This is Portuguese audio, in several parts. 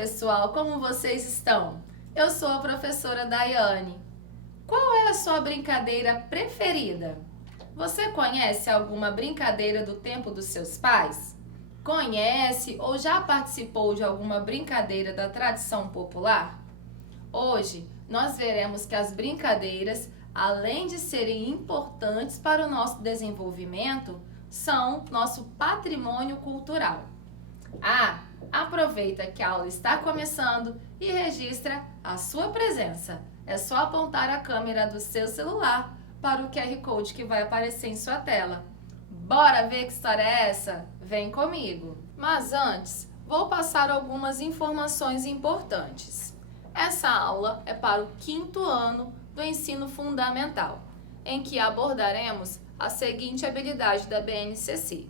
pessoal, como vocês estão? Eu sou a professora Daiane. Qual é a sua brincadeira preferida? Você conhece alguma brincadeira do tempo dos seus pais? Conhece ou já participou de alguma brincadeira da tradição popular? Hoje nós veremos que as brincadeiras, além de serem importantes para o nosso desenvolvimento, são nosso patrimônio cultural. Aproveita que a aula está começando e registra a sua presença. É só apontar a câmera do seu celular para o QR Code que vai aparecer em sua tela. Bora ver que história é essa? Vem comigo! Mas antes, vou passar algumas informações importantes. Essa aula é para o 5º ano do ensino fundamental, em que abordaremos a seguinte habilidade da BNCC: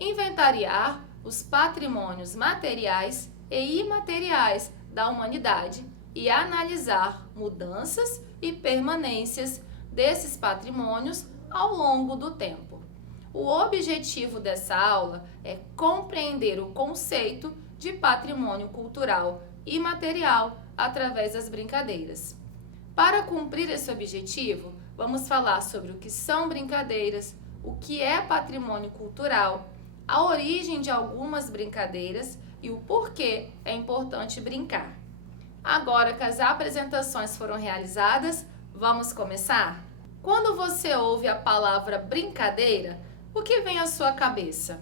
inventariar os patrimônios materiais e imateriais da humanidade e analisar mudanças e permanências desses patrimônios ao longo do tempo. O objetivo dessa aula é compreender o conceito de patrimônio cultural e material através das brincadeiras. Para cumprir esse objetivo, vamos falar sobre o que são brincadeiras, o que é patrimônio cultural, a origem de algumas brincadeiras e o porquê é importante brincar. Agora que as apresentações foram realizadas, vamos começar? Quando você ouve a palavra brincadeira, o que vem à sua cabeça?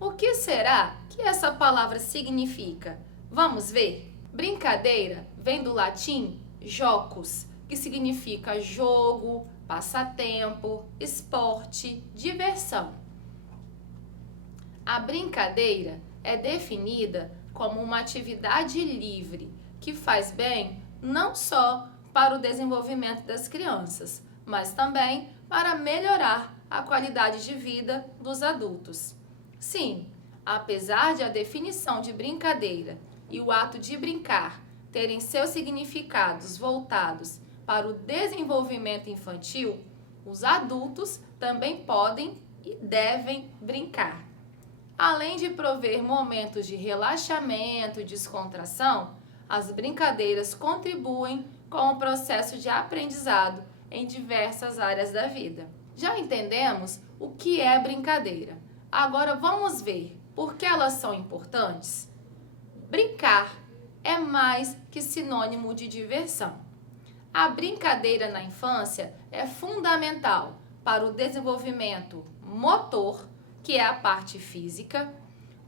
O que será que essa palavra significa? Vamos ver? Brincadeira vem do latim jocus, que significa jogo, passatempo, esporte, diversão. A brincadeira é definida como uma atividade livre que faz bem não só para o desenvolvimento das crianças, mas também para melhorar a qualidade de vida dos adultos. Sim, apesar de a definição de brincadeira e o ato de brincar terem seus significados voltados para o desenvolvimento infantil, os adultos também podem e devem brincar. Além de prover momentos de relaxamento e descontração, as brincadeiras contribuem com o processo de aprendizado em diversas áreas da vida. Já entendemos o que é brincadeira. Agora vamos ver por que elas são importantes? Brincar é mais que sinônimo de diversão. A brincadeira na infância é fundamental para o desenvolvimento motor, que é a parte física,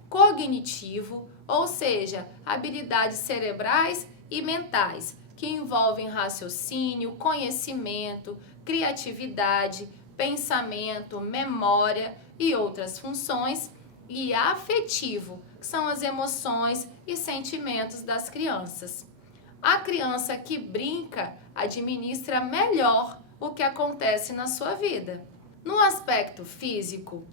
cognitivo, ou seja, habilidades cerebrais e mentais, que envolvem raciocínio, conhecimento, criatividade, pensamento, memória e outras funções, e afetivo, que são as emoções e sentimentos das crianças. A criança que brinca administra melhor o que acontece na sua vida. No aspecto físico,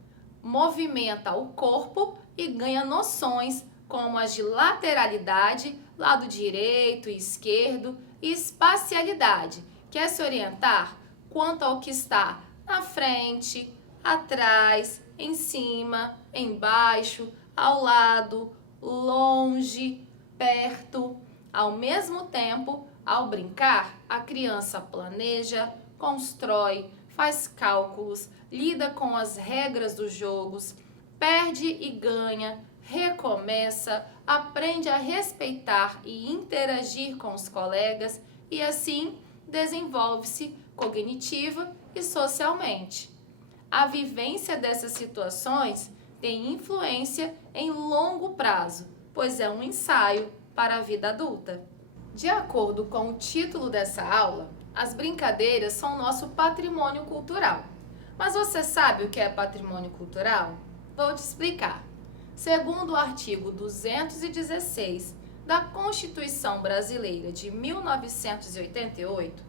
movimenta o corpo e ganha noções como as de lateralidade, lado direito e esquerdo, e espacialidade, que é se orientar quanto ao que está na frente, atrás, em cima, embaixo, ao lado, longe, perto. Ao mesmo tempo, ao brincar, a criança planeja, constrói, faz cálculos, lida com as regras dos jogos, perde e ganha, recomeça, aprende a respeitar e interagir com os colegas e assim desenvolve-se cognitiva e socialmente. A vivência dessas situações tem influência em longo prazo, pois é um ensaio para a vida adulta. De acordo com o título dessa aula, as brincadeiras são nosso patrimônio cultural. Mas você sabe o que é patrimônio cultural? Vou te explicar. Segundo o artigo 216 da Constituição Brasileira de 1988,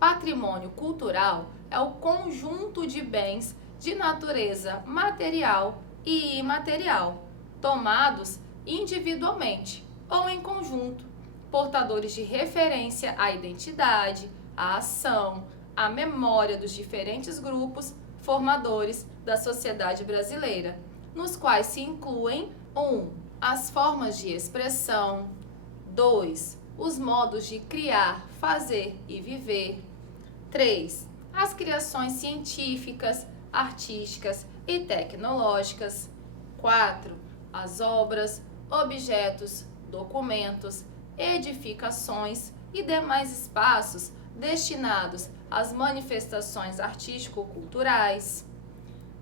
patrimônio cultural é o conjunto de bens de natureza material e imaterial, tomados individualmente ou em conjunto, portadores de referência à identidade, à ação, à memória dos diferentes grupos formadores da sociedade brasileira, nos quais se incluem 1. As formas de expressão, 2. Os modos de criar, fazer e viver. 3. As criações científicas, artísticas e tecnológicas. 4. As obras, objetos, documentos, edificações e demais espaços destinados às manifestações artístico-culturais.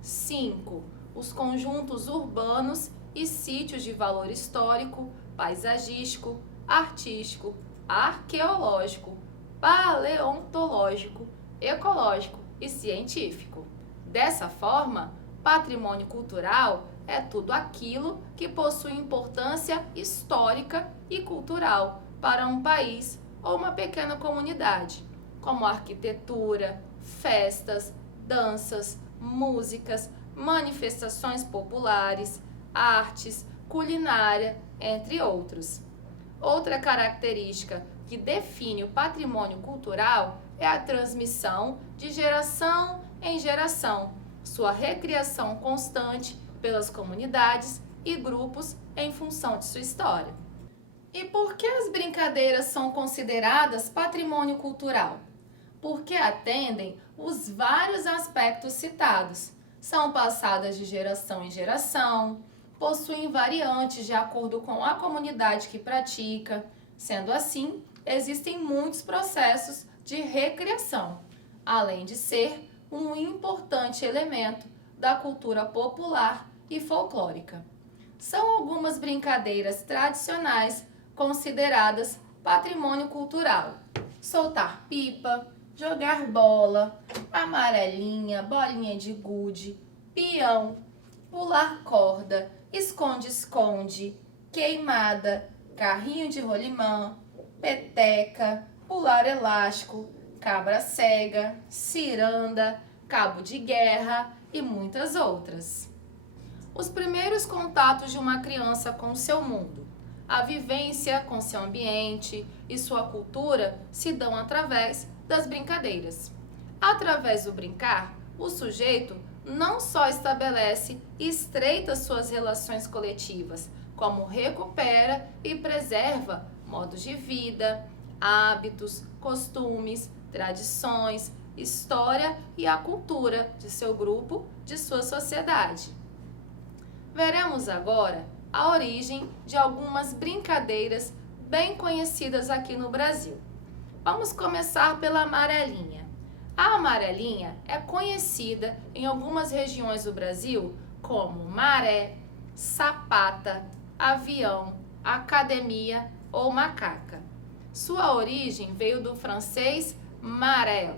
5. Os conjuntos urbanos e sítios de valor histórico, paisagístico, artístico, arqueológico, paleontológico, ecológico e científico. Dessa forma, patrimônio cultural é tudo aquilo que possui importância histórica e cultural para um país ou uma pequena comunidade, como arquitetura, festas, danças, músicas, manifestações populares, artes, culinária, entre outros. Outra característica que define o patrimônio cultural é a transmissão de geração em geração, sua recriação constante pelas comunidades e grupos em função de sua história. E por que as brincadeiras são consideradas patrimônio cultural? Porque atendem os vários aspectos citados. São passadas de geração em geração, possuem variantes de acordo com a comunidade que pratica. Sendo assim, existem muitos processos de recriação, além de ser um importante elemento da cultura popular e folclórica. São algumas brincadeiras tradicionais consideradas patrimônio cultural: soltar pipa, jogar bola, amarelinha, bolinha de gude, peão, pular corda, esconde-esconde, queimada, carrinho de rolimã, peteca, pular elástico, cabra cega, ciranda, cabo de guerra e muitas outras. Os primeiros contatos de uma criança com o seu mundo, a vivência com seu ambiente e sua cultura se dão através das brincadeiras. Através do brincar, o sujeito não só estabelece e estreita suas relações coletivas, como recupera e preserva modos de vida, hábitos, costumes, tradições, história e a cultura de seu grupo, de sua sociedade. Veremos agora a origem de algumas brincadeiras bem conhecidas aqui no Brasil. Vamos começar pela amarelinha. A amarelinha é conhecida em algumas regiões do Brasil como maré, sapata, avião, academia ou macaca. Sua origem veio do francês marel,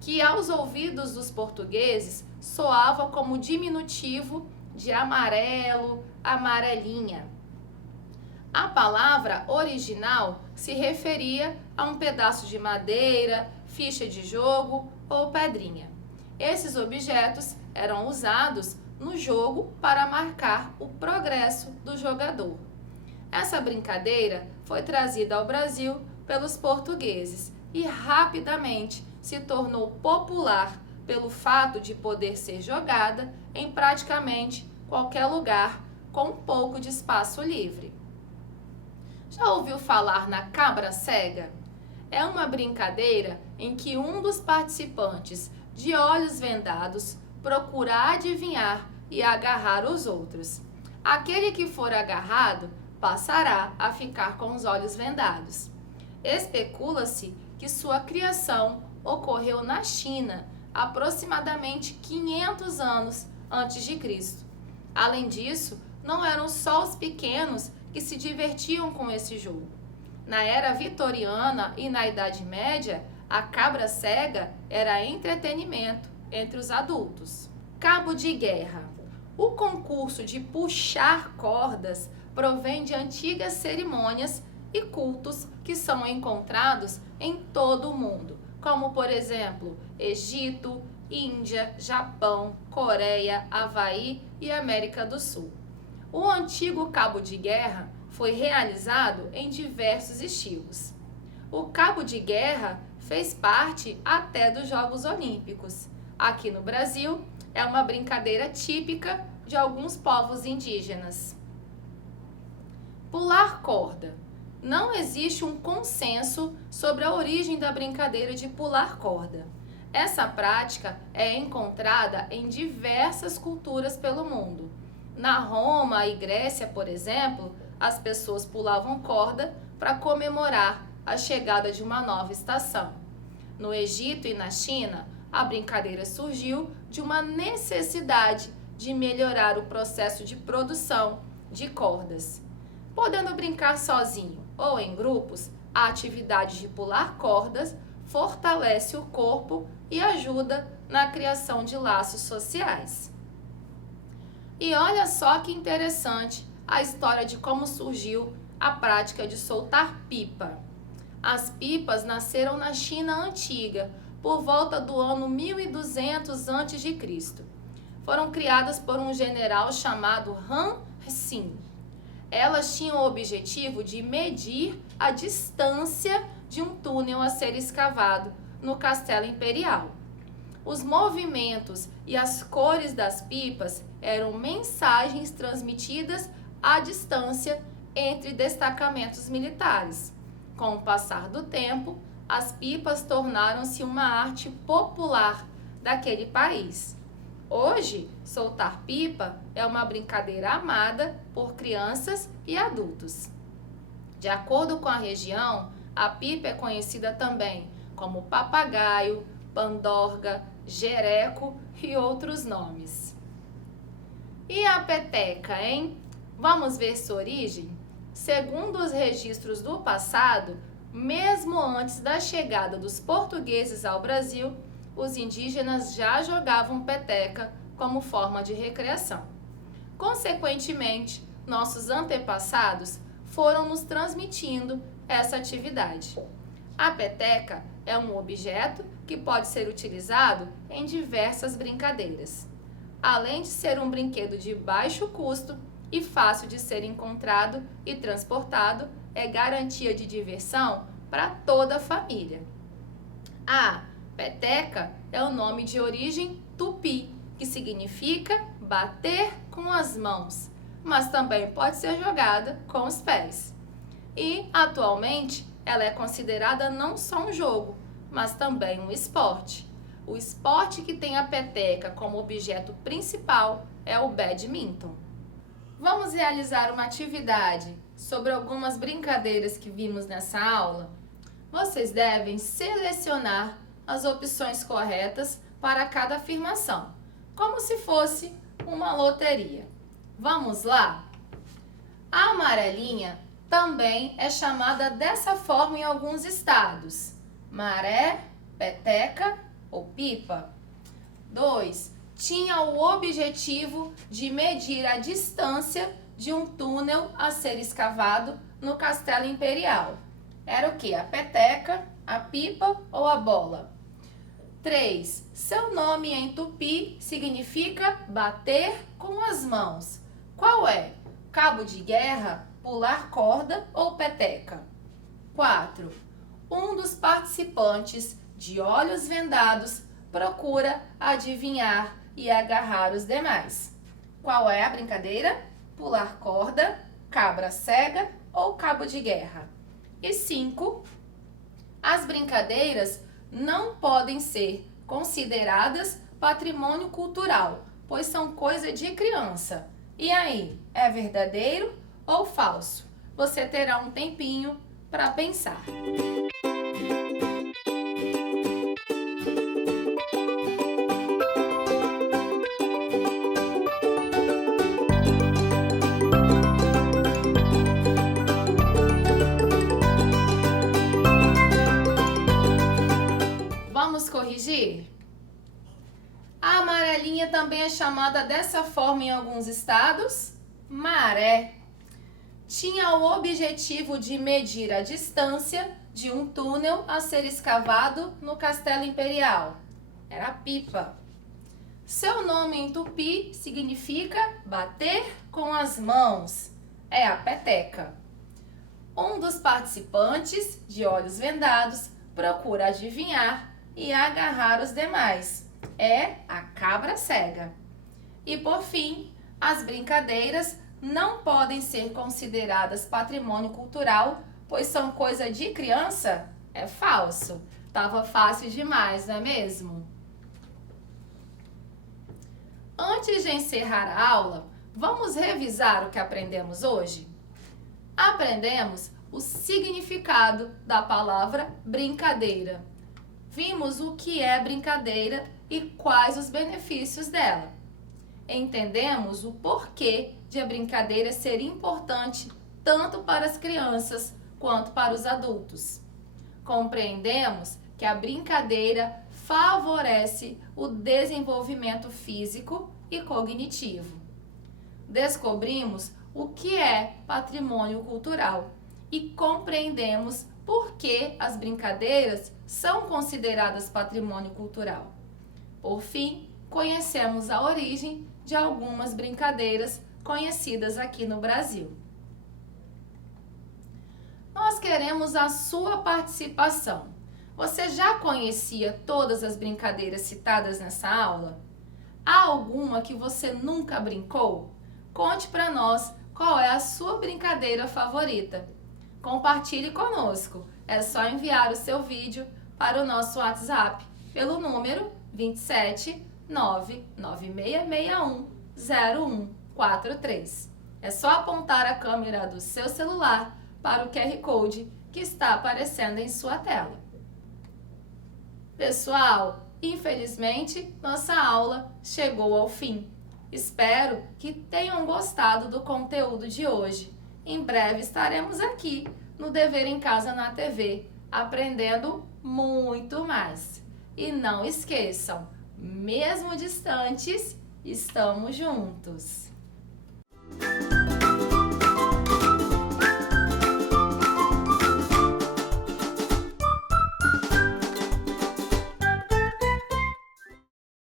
que aos ouvidos dos portugueses soava como diminutivo de amarelo, amarelinha. A palavra original se referia a um pedaço de madeira, ficha de jogo ou pedrinha. Esses objetos eram usados no jogo para marcar o progresso do jogador. Essa brincadeira foi trazida ao Brasil pelos portugueses e rapidamente se tornou popular pelo fato de poder ser jogada em praticamente qualquer lugar com um pouco de espaço livre. Já ouviu falar na cabra cega? É uma brincadeira em que um dos participantes, de olhos vendados, procura adivinhar e agarrar os outros. Aquele que for agarrado passará a ficar com os olhos vendados. Especula-se que sua criação ocorreu na China, aproximadamente 500 anos antes de Cristo. Além disso, não eram só os pequenos que se divertiam com esse jogo. Na era vitoriana e na Idade Média, a cabra cega era entretenimento entre os adultos. Cabo de guerra. O concurso de puxar cordas provém de antigas cerimônias e cultos que são encontrados em todo o mundo, como por exemplo, Egito, Índia, Japão, Coreia, Havaí e América do Sul. O antigo cabo de guerra foi realizado em diversos estilos. O cabo de guerra fez parte até dos Jogos Olímpicos. Aqui no Brasil, é uma brincadeira típica de alguns povos indígenas. Pular corda. não existe um consenso sobre a origem da brincadeira de pular corda. Essa prática é encontrada em diversas culturas pelo mundo. Na Roma e Grécia, por exemplo, as pessoas pulavam corda para comemorar a chegada de uma nova estação. No Egito e na China, a brincadeira surgiu de uma necessidade de melhorar o processo de produção de cordas. Podendo brincar sozinho ou em grupos, a atividade de pular cordas fortalece o corpo e ajuda na criação de laços sociais. E olha só que interessante a história de como surgiu a prática de soltar pipa. As pipas nasceram na China antiga, por volta do ano 1200 a.C. Foram criadas por um general chamado Han Xin. Elas tinham o objetivo de medir a distância de um túnel a ser escavado no Castelo Imperial. Os movimentos e as cores das pipas eram mensagens transmitidas à distância entre destacamentos militares. Com o passar do tempo, as pipas tornaram-se uma arte popular daquele país. Hoje, soltar pipa é uma brincadeira amada por crianças e adultos. De acordo com a região, a pipa é conhecida também como papagaio, pandorga, jereco e outros nomes. E a peteca, hein? Vamos ver sua origem? Segundo os registros do passado, mesmo antes da chegada dos portugueses ao Brasil, os indígenas já jogavam peteca como forma de recreação. Consequentemente, nossos antepassados foram nos transmitindo essa atividade. A peteca é um objeto que pode ser utilizado em diversas brincadeiras. Além de ser um brinquedo de baixo custo e fácil de ser encontrado e transportado, é garantia de diversão para toda a família. A peteca é o nome de origem tupi, que significa bater com as mãos, mas também pode ser jogada com os pés. E, atualmente, ela é considerada não só um jogo, mas também um esporte. O esporte que tem a peteca como objeto principal é o badminton. Vamos realizar uma atividade sobre algumas brincadeiras que vimos nessa aula? Vocês devem selecionar as opções corretas para cada afirmação, como se fosse uma loteria. Vamos lá? A amarelinha também é chamada dessa forma em alguns estados: maré, peteca ou pipa. 2. Tinha o objetivo de medir a distância de um túnel a ser escavado no Castelo Imperial. Era o que? A peteca, a pipa ou a bola? 3. Seu nome em tupi significa bater com as mãos. Qual é? Cabo de guerra, pular corda ou peteca? 4. Um dos participantes, de olhos vendados, procura adivinhar e agarrar os demais. Qual é a brincadeira? Pular corda, cabra cega ou cabo de guerra? E 5. As brincadeiras não podem ser consideradas patrimônio cultural, pois são coisa de criança. E aí, é verdadeiro ou falso? Você terá um tempinho para pensar. Vamos corrigir? A amarelinha também é chamada dessa forma em alguns estados: maré. Tinha o objetivo de medir a distância de um túnel a ser escavado no Castelo Imperial. Era a pipa. Seu nome em tupi significa bater com as mãos. É a peteca. Um dos participantes, de olhos vendados, procura adivinhar e agarrar os demais. É a cabra cega. E por fim, as brincadeiras não podem ser consideradas patrimônio cultural, pois são coisa de criança? É falso. Tava fácil demais, não é mesmo? Antes de encerrar a aula, vamos revisar o que aprendemos hoje? Aprendemos o significado da palavra brincadeira. Vimos o que é brincadeira e quais os benefícios dela. Entendemos o porquê de a brincadeira ser importante tanto para as crianças quanto para os adultos. Compreendemos que a brincadeira favorece o desenvolvimento físico e cognitivo. Descobrimos o que é patrimônio cultural e compreendemos por que as brincadeiras são consideradas patrimônio cultural. Por fim, conhecemos a origem de algumas brincadeiras conhecidas aqui no Brasil. Nós queremos a sua participação. Você já conhecia todas as brincadeiras citadas nessa aula? Há alguma que você nunca brincou? Conte para nós qual é a sua brincadeira favorita. Compartilhe conosco. É só enviar o seu vídeo para o nosso WhatsApp pelo número 27 99661 0143. É só apontar a câmera do seu celular para o QR Code que está aparecendo em sua tela. Pessoal, infelizmente, nossa aula chegou ao fim. Espero que tenham gostado do conteúdo de hoje. Em breve estaremos aqui no Dever em Casa na TV, aprendendo muito mais. E não esqueçam, mesmo distantes, estamos juntos.